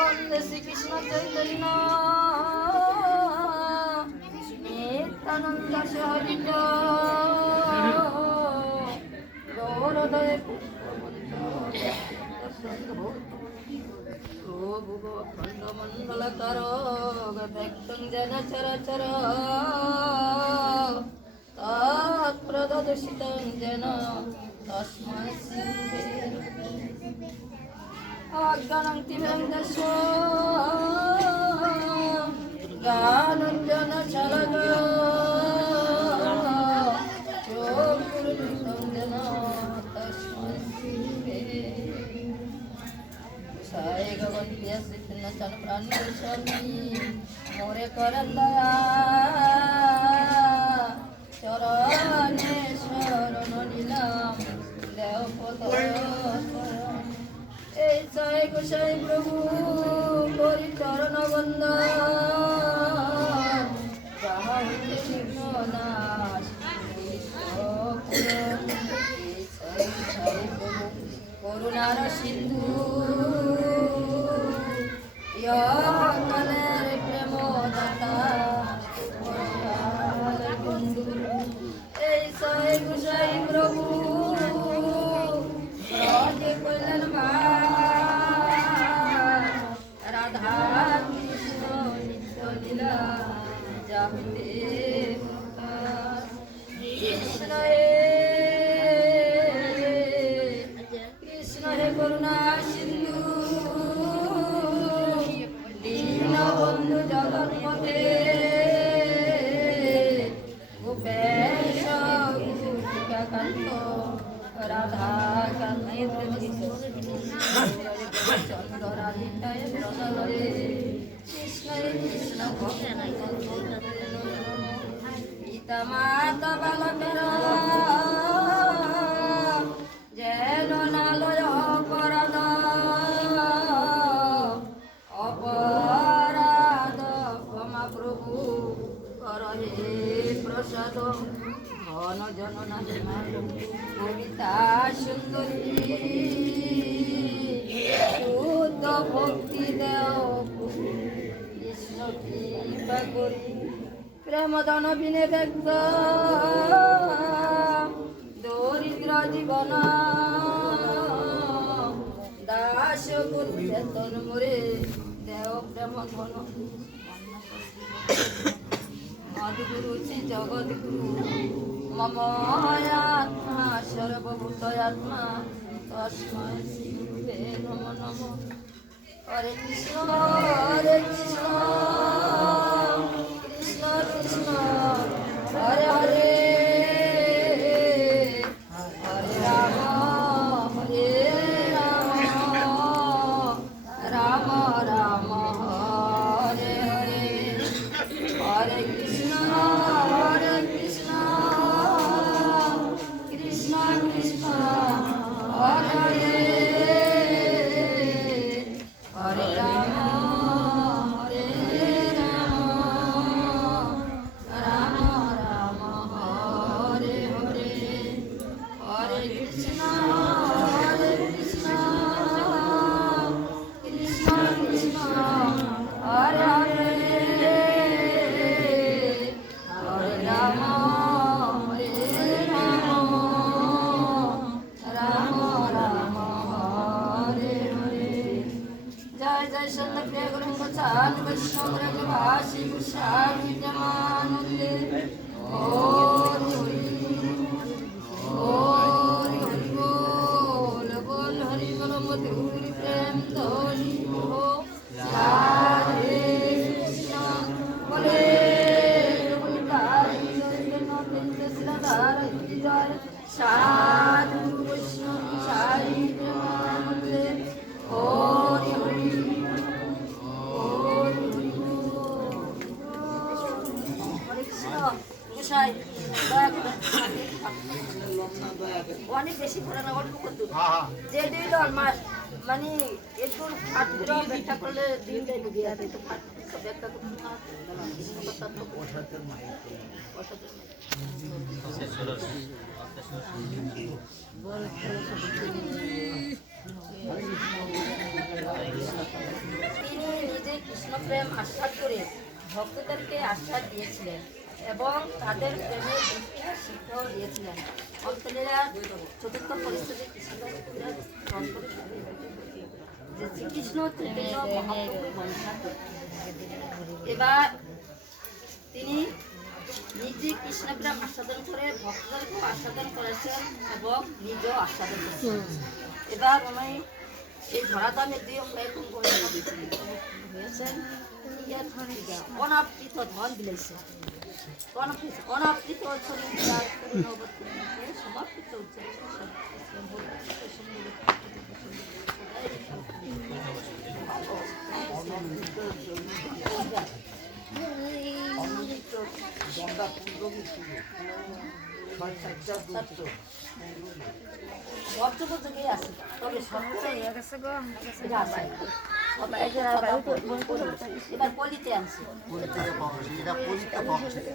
বন্দে শ্রীকৃষ্ণ চৈতন্য নিত্যানন্দ সহিত গৌরদয় খণ্ডমণ্ডলকর ব্যক্তং জন চরচর তৎপ্রদর্শিতং যেন তস্मै শ্রী অজ্ঞানং তিমিরন্ধস্য জ্ঞানাঞ্জন শলাক চক্ষুর্মিলিतं যেন তস্मै শ্রী সাই ভগবন্তিয়া শ্রীকৃষ্ণ প্রাণী স্বামী মোরে করন দয়া চরণে শরণ নিলাম দেও পদ এই সাই গোসাই প্রভু করি চরণ বন্দন যাহা হইতে বিঘ্ন নাশ এই সাই গোসাই প্রভু করুণার সিন্ধু মনের প্রেম দাতা বন্ধু এই সাই গোসাই প্রভু রাধে কল্যাণ রাধা কৃষ্ণ নিত্য লীলা যাহতে কৃষ্ণ কৃষ্ণ হে করুণা সিন্ধু দীনবন্ধু জগৎপতে গোপেশ গোপিকাকান্ত রাধা কান্ত চন্দ্র রাধিকায় প্রণয়ে কৃষ্ণ কৃষ্ণ পিতা মাতা বালকের যেন নালয় অপরাধ অপরাধ ক্ষমা প্রভু করহে প্রসাদ ঘন জননা কবিতা সুন্দরী শুদ্ধ ভক্তি দেও কৃষ্ণ কৃপা করি প্রেম ধন বিনে ব্যক্ত দরিদ্র জীবন দাস করতে তন মোরে দেও প্রেম ধন মধুগুরু শ্রী জগদ্গুরু মম আত্মা সর্বভূত আত্মা তস্मै শ্রী গুরুবে নমো নমঃ হরে কৃষ্ণ কৃষ্ণ কৃষ্ণ হরে হরে হরে রাম রাম রাম হরে হরে হরে কৃষ্ণ কৃষ্ণ কৃষ্ণ হরে হরে রাম রাম রাম হরে হরে হরে কৃষ্ণ কৃষ্ণ কৃষ্ণ হরে হরে হরে রাম রাম রাম হরে হরে জয় জয় সন্ন্যাসী গুরু গোচান বৈষ্ণব ভাষী গুসার বিদ্যমানন্দে হরি হরি হরি বল বল হরি বল মধুর প্রেম ধনি হো রাধে কৃষ্ণ বলে সাধু বৈষ্ণব সারি প্রেমানন্দে হরি হরি অনেক বেশি পুরানো অল্প করতো যে দিল মাস মানে একটু ফাটগুলো ব্যাখ্যা করলে দিন যাই বুঝিয়ে আছে তো ফাট ব্যাখ্যা করতে কৃষ্ণপ্রেম আস্বাদ করে ভক্তদেরকে আশ্বাস দিয়েছিলেন এবং তাদের প্রেমের দৃষ্টির শিক্ষাও দিয়েছিলেন। অন্তলীলা চতুর্থ পরিস্থিতি কৃষ্ণদাস যে শ্রীকৃষ্ণ চৈতন্য মহাপ্রভুর বন্দনা করতেন। এবার তিনি নিজে কৃষ্ণপ্রেম আস্বাদন করে ভক্তদেরকেও আস্বাদন করেছেন এবং নিজেও আস্বাদন করেছেন। এবার উনি এই ধরাধামে দিয়ে এরকম হয়েছেন অনাবৃত ধন দিলেছে, অনাবৃত সমাপ্ত বর্তমানে আছে, তবে এবার পলিতে আনছে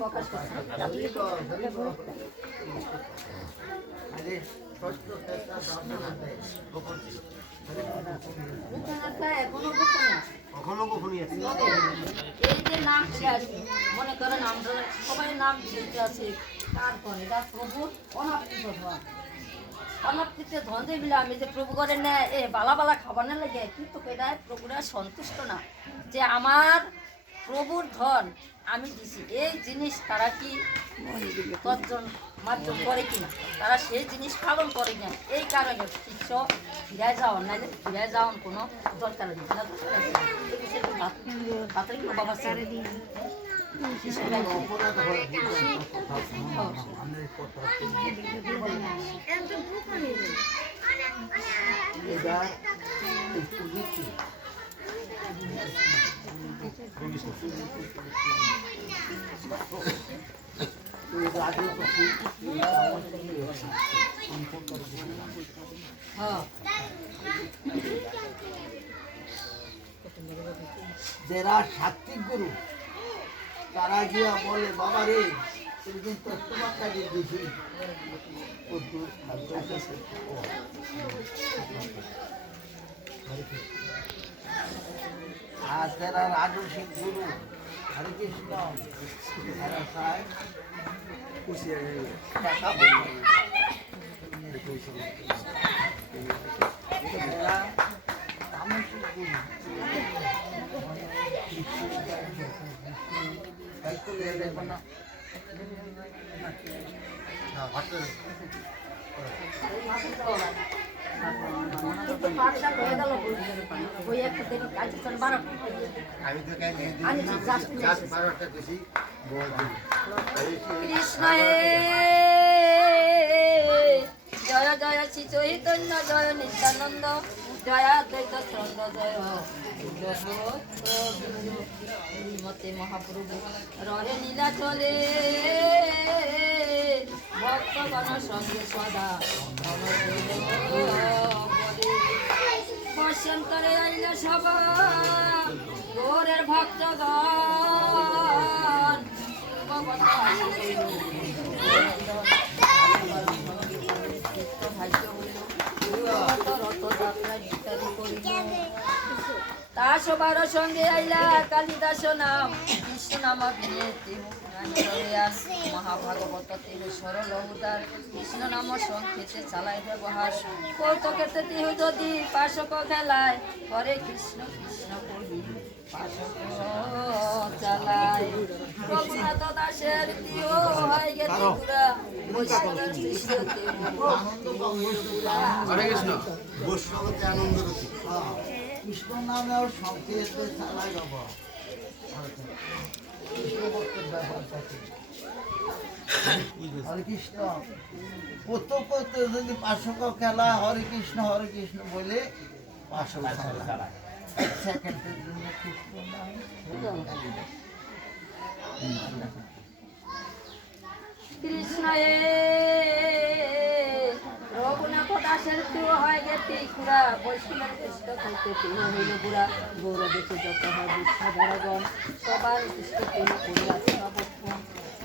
প্রকাশ করছে। এই যে নাম মনে করেন আমরা সবাই নাম দিতে আছে, তারপরে এটা প্রভুর অনাবৃত ধন, অনাবৃত ধন যে মিলে আমি যে প্রভু করে নেয় এ বালা বালা খাবার না লাগে, কিন্তু এটা প্রভুরা সন্তুষ্ট না যে আমার প্রভুর ধন আমি দিছি, এই জিনিস তারা কি তর্জন মাত্র করে কিনা, তারা সেই জিনিস পালন করে কিনা, এই কারণে শিষ্য ফিরে যাওয়ার নাহলে ফিরে যাওয়ার কোনো দরকার নেই না। বাতারি বাবা যারা সাত্বিক গুরু তারা গিয়া বলে বাবা রে তুমি কিন্তু তোমার কাজে দেখি আর যারা রাজসিক গুরু হরে কৃষ্ণ তারা চায় যারা তামসিক গুরু কৃষ্ণ জয় জয় শ্রী চৈতন্য জয় নিত্যানন্দ জয় দ্বৈত চন্দ্র জয় মতে মহাপ্রভু রহে লীলা চলে ভক্তগণ সঙ্গে সদা পশ্চিমতরে আইলে সবা গোরের ভক্তগণ তা সবার সঙ্গে আইলা কালিদাস নাম কৃষ্ণ নাম মহাভাগবত তেরু সরল উদার কৃষ্ণ নাম সংক্ষেপে চালায় ব্যবহার কৌতকেতে তিহু যদি পাশক খেলায় হরে কৃষ্ণ কৃষ্ণ কহি পাশক চালায় রঘুনাথ দাসের তিহ হয় গেছে পুরা বৈষ্ণবের সৃষ্টিতে হরে কৃষ্ণ বৈষ্ণবতে আনন্দ রতি কৃষ্ণ নামে ওর সংক্ষেপে চালায় ব্যবহার কৃষ্ণ ভক্তের ব্যবহার থাকে। হরে কৃষ্ণ করতে করতে যদি পাশক খেলা হরে কৃষ্ণ বলে পাশক খেলা এক সেকেন্ডের জন্য কৃষ্ণ নাম কৃষ্ণ রঘুনাথ দাসের প্রিয় হয় গেতি খুড়া বৈষ্ণবের কৃষ্ণ খাইতে প্রিয় হইল বুড়া গৌর দেখে যত হয় বিশ্বধরগণ সবার কৃষ্ণ প্রিয় করিয়া সর্বক্ষণ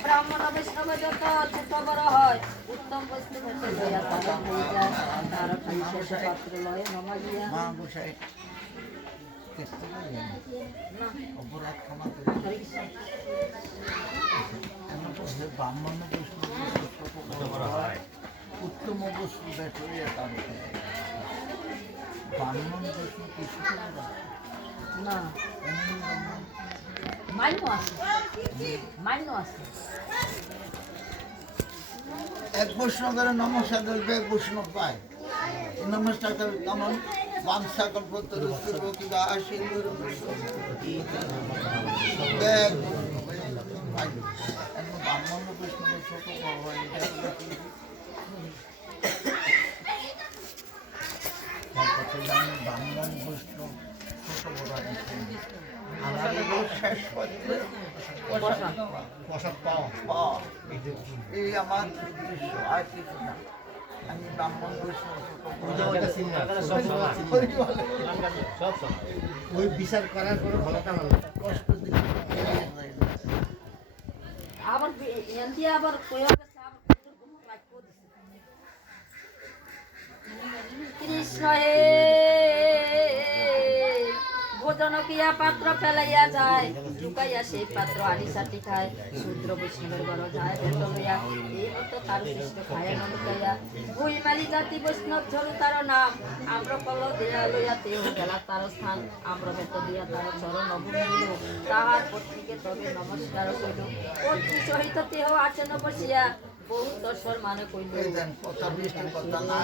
ব্রাহ্মণ বৈষ্ণব যত ছোট বড় হয় উত্তম বৈষ্ণব হতে লইয়া তারা হয়ে যায় তারা খাই শেষ পাত্র লয়ে নমা গিয়া মা গোসাই দেখতে পাই না। না অপরাধ ক্ষমা করে হরে কৃষ্ণ এমন তো যে ব্রাহ্মণ বৈষ্ণব উত্তম বস্তু বেটরিয়া টানতে ব্রাহ্মণ বৈষ্ণব কিছু না মান্য আছে মান্য আছে এক বৈষ্ণব করে নমস্কার করবে এক বৈষ্ণব পায় নমস্কার করে কেমন বাংসা কল্পতরু পূর্ব কিবা সিন্দুর ব্যাগ ব্রাহ্মণ বৈষ্ণব ছোট বড় হয় ব্রাহ্মণ বৈষ্ণব ছোট বড় হয় আমার শেষ পথে প্রসাদ পাওয়া পাওয়া এই আমার উদ্দেশ্য আর কিছু না আমি ব্রাহ্মণ বৈষ্ণব ওই বিচার করার পরে ভালোটা ভালো কষ্ট দিলে আবার এনটি আবার কইয়া গেছে আবার কত গুণ বাক্য দিছে কৃষ্ণ হে ভোজন কিয়া পাত্র ফেলাইয়া যায় লুকাইয়া সেই পাত্র আনি সাটি খায় শূদ্র বৈষ্ণবের বড় যায় বেত লইয়া এই মতো তার কৃষ্ণ খায় লুকাইয়া ভুই মালি জাতি বৈষ্ণব ঝরু তার নাম আম্র কল দিয়া লইয়া তেহ গেলা তার স্থান আম্র বেত দিয়া তার চরণ অভূমিল তাহার পত্নীকে তবে নমস্কার কইল পত্নী সহিত তেহ আচরণ বসিয়া বহু দর্শন মানে কইল কথা বৃষ্টি কথা না